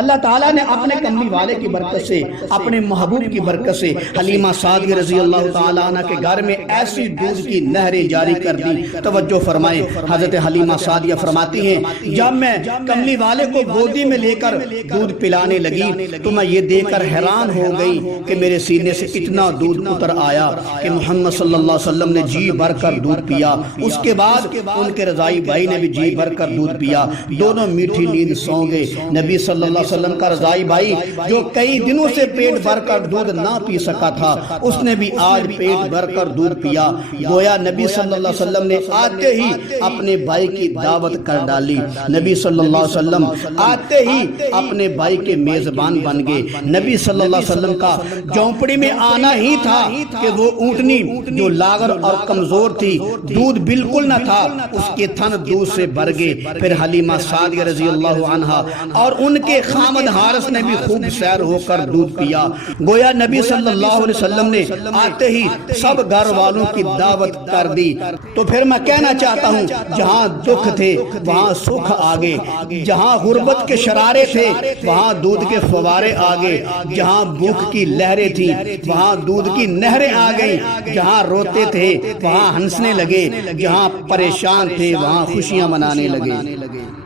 اللہ تعالیٰ نے اپنے کملی والے کی برکت سے، اپنے محبوب کی برکت سے حلیمہ سعدیہ رضی اللہ تعالیٰ عنہ کے گھر میں ایسی دودھ کی نہریں جاری کر دی۔ توجہ فرمائیں، حضرت حلیمہ سعدیہ فرماتی ہیں جب میں کملی والے کو گودی میں لے کر دودھ پلانے لگی تو میں یہ دیکھ کر حیران ہو گئی کہ میرے سینے سے اتنا دودھ اتر آیا کہ محمد صلی اللہ علیہ وسلم نے جی بھر کر دودھ پیا۔ اس کے بعد ان کے رضائی بھائی نے بھی جی بھر کر دودھ پیا، دونوں میٹھی نیند سو گئے۔ نبی صلی اللہ علیہ وسلم کا رضائی بھائی جو کئی دنوں سے پیٹ بھر کر دودھ نہ پی سکا تھا، اس نے بھی آج پیٹ بھر کر دودھ پیا۔ گویا نبی صلی اللہ علیہ وسلم نے آتے ہی اپنے بھائی کی دعوت کر ڈالی۔ نبی صلی اللہ علیہ وسلم آتے ہی اپنے بھائی کے میزبان بن گئے۔ نبی صلی اللہ علیہ وسلم کا جھونپڑی میں آنا ہی تھا کہ وہ اونٹنی جو لاغر اور کمزور تھی، دودھ بالکل نہ تھا، اس کے تھن دودھ سے بھر گئے۔ پھر حلیمہ سعدیہ رضی اللہ عنہا اور ان کے خامد حارث نے بھی خوب سیر ہو کر دودھ پیا۔ گویا نبی صلی اللہ علیہ وسلم نے آتے ہی سب گھر والوں کی دعوت کر دی۔ تو پھر میں کہنا چاہتا ہوں، جہاں دکھ تھے وہاں سکھ آگے، جہاں غربت کے شرارے تھے وہاں دودھ کے فوارے آگے، جہاں بھوک کی لہریں تھیں وہاں دودھ کی نہریں آ گئیں، جہاں روتے تھے وہاں ہنسنے لگے، جہاں پریشان تھے وہاں خوشیاں منانے لگے۔